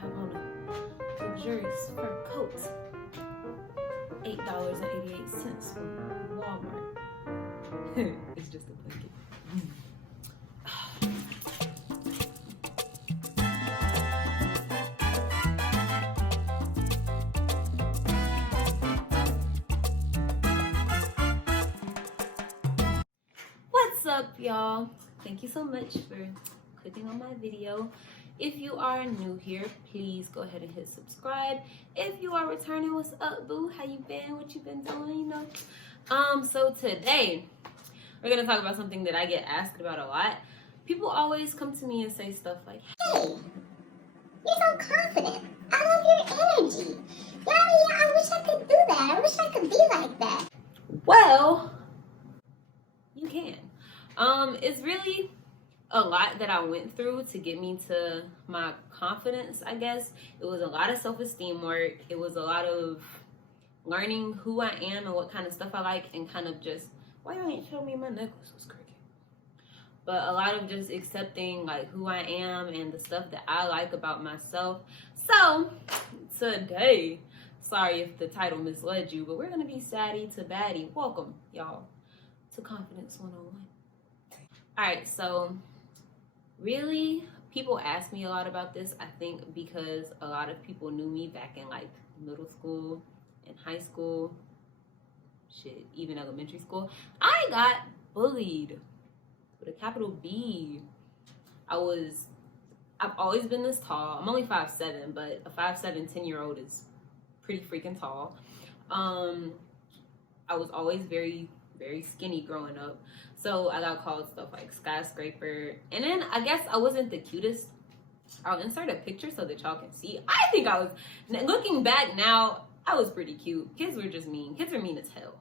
have on a luxurious fur coat. $8.88 from Walmart. It's just a blanket. What's up, y'all? Thank you so much for clicking on my video. If you are new here, please go ahead and hit subscribe. If you are returning, what's up, boo? How you been? What you been doing? You know. So today we're gonna talk about something that I get asked about a lot. People always come to me and say stuff like, "Hey, you're so confident. I love your energy. Yeah, I wish I could do that. I wish I could be like that." Well, you can. It's really a lot that I went through to get me to my confidence, I guess. It was a lot of self-esteem work. It was a lot of learning who I am and what kind of stuff I like, and kind of just, why you ain't show me my necklace was crooked? But a lot of just accepting like who I am and the stuff that I like about myself. So today, sorry if the title misled you, but we're gonna be saddie to baddie. Welcome, y'all, to Confidence 101. All right, so really, people ask me a lot about this, I think because a lot of people knew me back in like middle school and high school, shit, even elementary school. I got bullied with a capital B. I've always been this tall. I'm only 5'7", but a 5'7" 10-year-old is pretty freaking tall. I was always very, very skinny growing up. So I got called stuff like skyscraper. And then I guess I wasn't the cutest. I'll insert a picture so that y'all can see. I think I was, looking back now, I was pretty cute. Kids were just mean. Kids are mean as hell.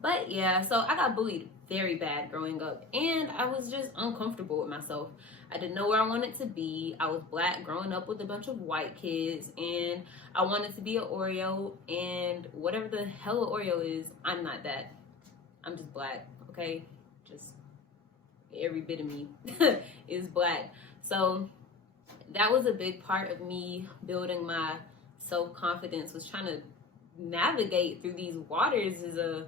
But yeah, so I got bullied very bad growing up, and I was just uncomfortable with myself. I didn't know where I wanted to be. I was black growing up with a bunch of white kids, and I wanted to be an Oreo, and whatever the hell an Oreo is, I'm not that. I'm just black, okay? Just every bit of me is black. So that was a big part of me building my self-confidence, was trying to navigate through these waters as a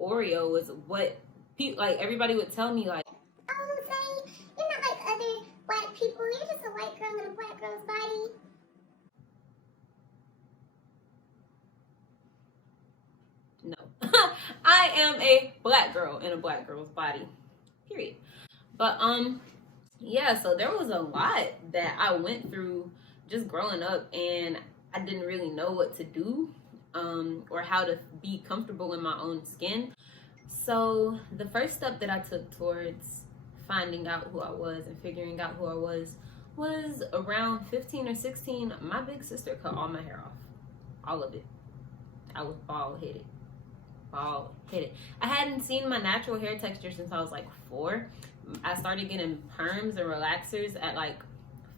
Oreo. Is what people, like, everybody would tell me, like, "Oh, say, you're not like other white people. You're just a white girl in a black girl's body." No. I am a black girl in a black girl's body, period. But yeah, so there was a lot that I went through just growing up, and I didn't really know what to do or how to be comfortable in my own skin. So the first step that I took towards finding out who I was and figuring out who I was around 15 or 16. My big sister cut all my hair off, all of it. I was bald-headed. I hadn't seen my natural hair texture since I was like 4. I started getting perms and relaxers at like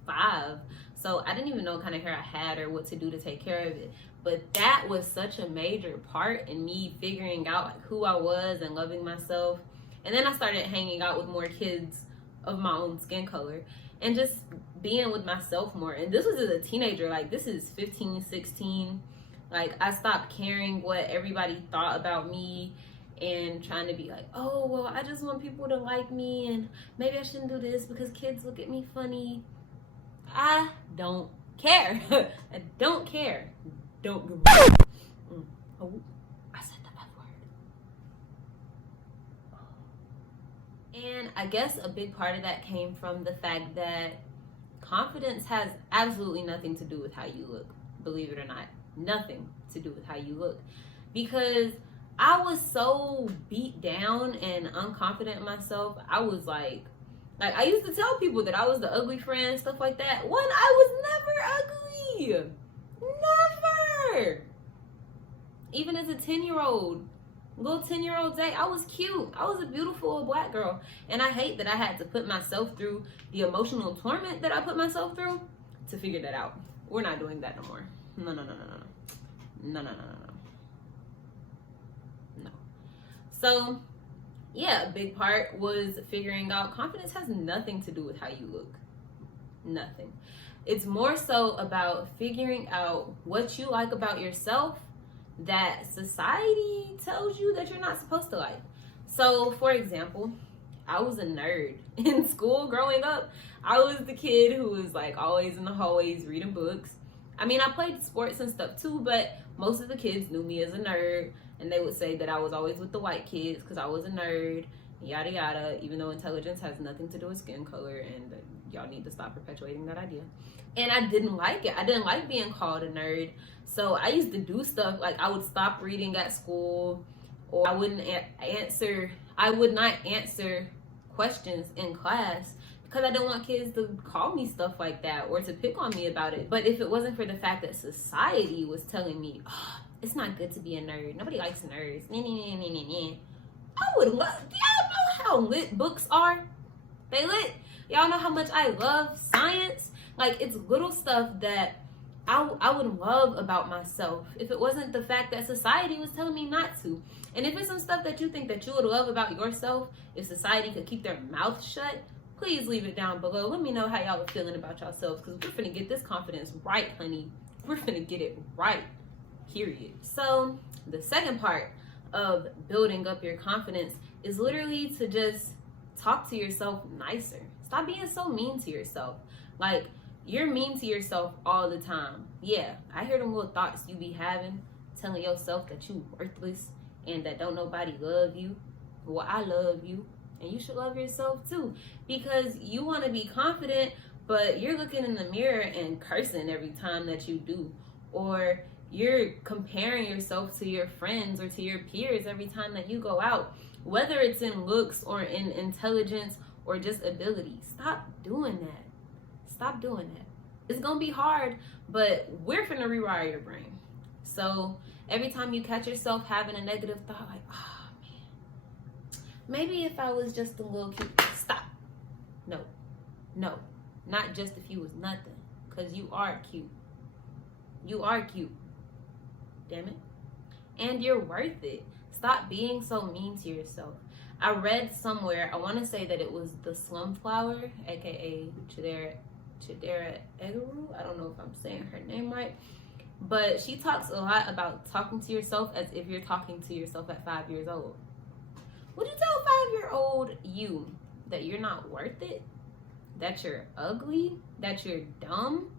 5. So I didn't even know what kind of hair I had or what to do to take care of it. But that was such a major part in me figuring out like who I was and loving myself. And then I started hanging out with more kids of my own skin color and just being with myself more. And this was as a teenager, like this is 15, 16. Like I stopped caring what everybody thought about me and trying to be like, oh, well, I just want people to like me, and maybe I shouldn't do this because kids look at me funny. I don't care. I don't care. Don't give a Oh, I said the F word. And I guess a big part of that came from the fact that confidence has absolutely nothing to do with how you look, believe it or not. Nothing to do with how you look. Because I was so beat down and unconfident in myself. I was like I used to tell people that I was the ugly friend, stuff like that, when I was never ugly. Never. Even as a 10-year-old, little 10-year-old day, I was cute. I was a beautiful black girl. And I hate that I had to put myself through the emotional torment that I put myself through to figure that out. We're not doing that no more. No. So yeah, a big part was figuring out confidence has nothing to do with how you look. Nothing. It's more so about figuring out what you like about yourself that society tells you that you're not supposed to like. So, for example, I was a nerd in school growing up. I was the kid who was like always in the hallways reading books. I mean, I played sports and stuff too, but most of the kids knew me as a nerd, and they would say that I was always with the white kids because I was a nerd, yada yada, even though intelligence has nothing to do with skin color, and y'all need to stop perpetuating that idea. And I didn't like it. I didn't like being called a nerd. So I used to do stuff like I would stop reading at school, or I would not answer questions in class because I didn't want kids to call me stuff like that or to pick on me about it. But if it wasn't for the fact that society was telling me, oh, it's not good to be a nerd, nobody likes nerds, I would love, do y'all know how lit books are? They lit. Y'all know how much I love science? Like, it's little stuff that I would love about myself if it wasn't the fact that society was telling me not to. And if it's some stuff that you think that you would love about yourself, if society could keep their mouth shut, please leave it down below. Let me know how y'all are feeling about yourselves, because we're finna get this confidence right, honey. We're finna get it right, period. So the second part of building up your confidence is literally to just talk to yourself nicer. Stop being so mean to yourself. Like, you're mean to yourself all the time. Yeah, I hear them little thoughts you be having, telling yourself that you worthless and that don't nobody love you. Well, I love you, and you should love yourself too, because you want to be confident, but you're looking in the mirror and cursing every time that you do, or you're comparing yourself to your friends or to your peers every time that you go out, whether it's in looks or in intelligence or just ability. Stop doing that. Stop doing that. It's gonna be hard, but we're finna rewire your brain. So every time you catch yourself having a negative thought, like, oh man, maybe if I was just a little cute. Stop. No, not just if you was nothing, because you are cute. You are cute. Damn it. And you're worth it. Stop being so mean to yourself. I read somewhere, I want to say that it was the Slumflower, aka Chidera Egeru. I don't know if I'm saying her name right, but she talks a lot about talking to yourself as if you're talking to yourself at 5 years old. Would you tell 5-year-old you that you're not worth it? That you're ugly? That you're dumb?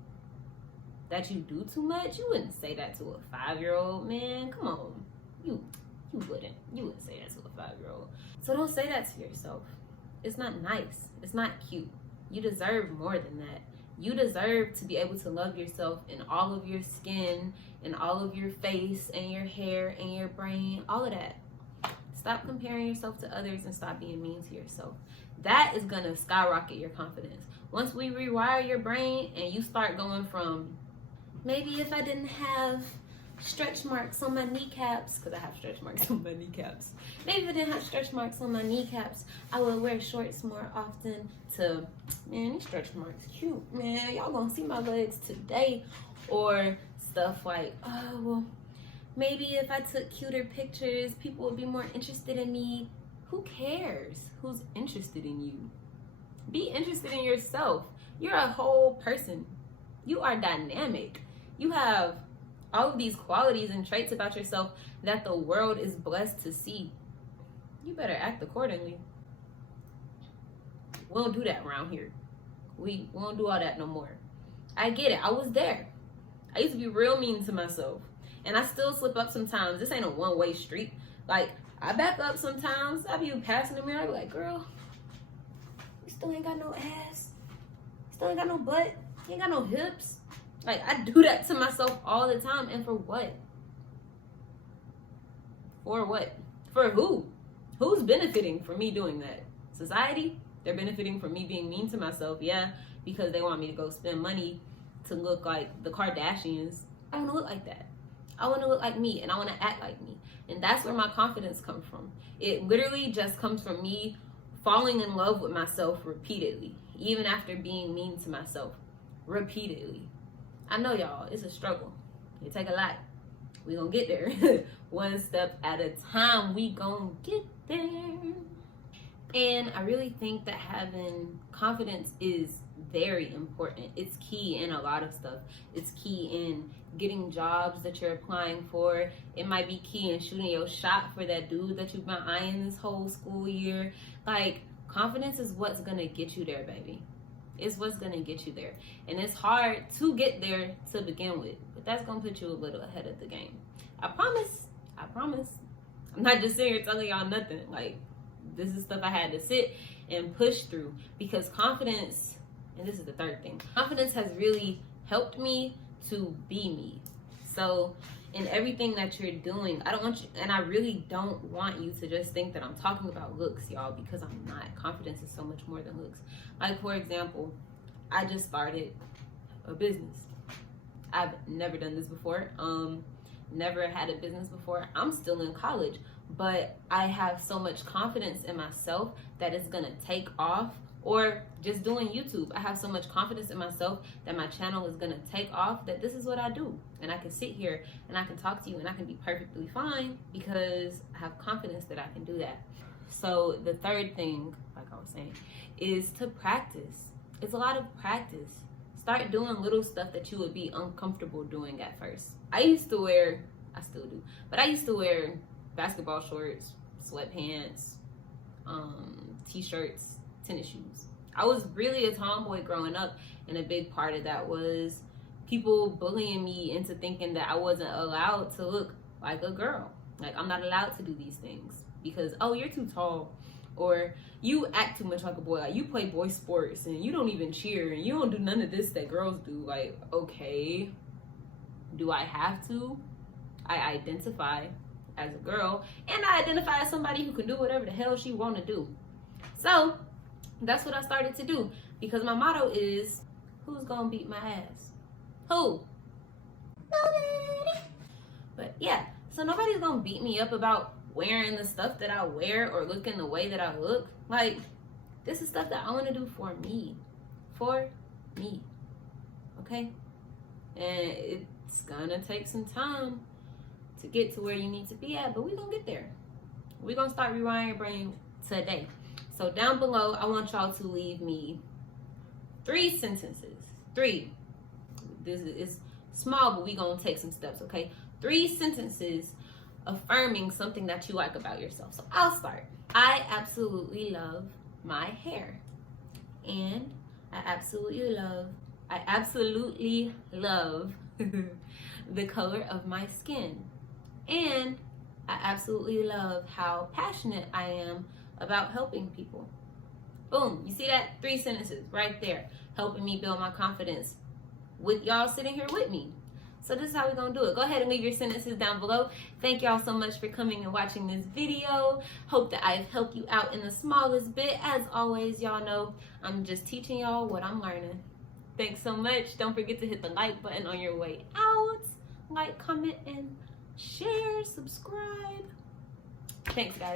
That you do too much? You wouldn't say that to a 5-year-old, man. Come on. You wouldn't. You wouldn't say that to a 5-year-old. So don't say that to yourself. It's not nice. It's not cute. You deserve more than that. You deserve to be able to love yourself in all of your skin, in all of your face, and your hair, and your brain, all of that. Stop comparing yourself to others and stop being mean to yourself. That is going to skyrocket your confidence. Once we rewire your brain and you start going from, maybe if I didn't have stretch marks on my kneecaps, because I have stretch marks on my kneecaps. Maybe if I didn't have stretch marks on my kneecaps, I would wear shorts more often, to, man, these stretch marks cute, man. Y'all gonna see my legs today. Or stuff like, oh, well, maybe if I took cuter pictures, people would be more interested in me. Who cares who's interested in you? Be interested in yourself. You're a whole person. You are dynamic. You have all of these qualities and traits about yourself that the world is blessed to see. You better act accordingly. We don't do that around here. We won't do all that no more. I get it. I was there. I used to be real mean to myself. And I still slip up sometimes. This ain't a one-way street. Like, I back up sometimes. I be passing the mirror. I be like, girl, you still ain't got no ass. You still ain't got no butt. You ain't got no hips. Like, I do that to myself all the time. And for what? For what? For who? Who's benefiting from me doing that? Society? They're benefiting from me being mean to myself. Yeah, because they want me to go spend money to look like the Kardashians. I want to look like that. I want to look like me, and I want to act like me. And that's where my confidence comes from. It literally just comes from me falling in love with myself repeatedly, even after being mean to myself repeatedly. I know, y'all, it's a struggle. It take a lot. We gonna get there. One step at a time, we gonna get there. And I really think that having confidence is very important. It's key in a lot of stuff. It's key in getting jobs that you're applying for. It might be key in shooting your shot for that dude that you've been eyeing this whole school year. Like, confidence is what's gonna get you there, baby. It's what's gonna get you there. And it's hard to get there to begin with, but that's gonna put you a little ahead of the game. I promise. I promise. I'm not just sitting here telling y'all nothing. Like, this is stuff I had to sit and push through, because confidence, and this is the third thing, confidence has really helped me to be me. So in everything that you're doing, I don't want you, and I really don't want you to just think that I'm talking about looks, y'all, because I'm not. Confidence is so much more than looks. Like, for example, I just started a business. I've never done this before. Never had a business before. I'm still in college, but I have so much confidence in myself that it's gonna take off. Or just doing YouTube, I have so much confidence in myself that my channel is gonna take off, that this is what I do. And I can sit here and I can talk to you and I can be perfectly fine because I have confidence that I can do that. So the third thing, like I was saying, is to practice. It's a lot of practice. Start doing little stuff that you would be uncomfortable doing at first. I used to wear, I still do, but I used to wear basketball shorts, sweatpants, t-shirts, tennis shoes. I was really a tomboy growing up, and a big part of that was people bullying me into thinking that I wasn't allowed to look like a girl. Like, I'm not allowed to do these things because, oh, you're too tall, or you act too much like a boy. Like, you play boy sports and you don't even cheer and you don't do none of this that girls do. Like, okay, do I have to? I identify as a girl, and I identify as somebody who can do whatever the hell she want to do. So that's what I started to do, because my motto is, who's gonna beat my ass? Who? Nobody. But yeah, so nobody's gonna beat me up about wearing the stuff that I wear or looking the way that I look. Like, this is stuff that I want to do for me. For me. Okay? And it's gonna take some time to get to where you need to be at, but we're gonna get there. We're gonna start rewiring your brain today. So down below, I want y'all to leave me 3 sentences. 3. This is small, but we're gonna take some steps, okay? 3 sentences affirming something that you like about yourself. So I'll start. I absolutely love my hair. And I absolutely love the color of my skin. And I absolutely love how passionate I am about helping people. Boom. You see that? 3 sentences right there, helping me build my confidence with y'all sitting here with me. So this is how we're gonna do it. Go ahead and leave your sentences down below. Thank y'all so much for coming and watching this video. Hope that I've helped you out in the smallest bit. As always, y'all know I'm just teaching y'all what I'm learning. Thanks so much. Don't forget to hit the like button on your way out. Like, comment, and share, subscribe. Thanks, guys.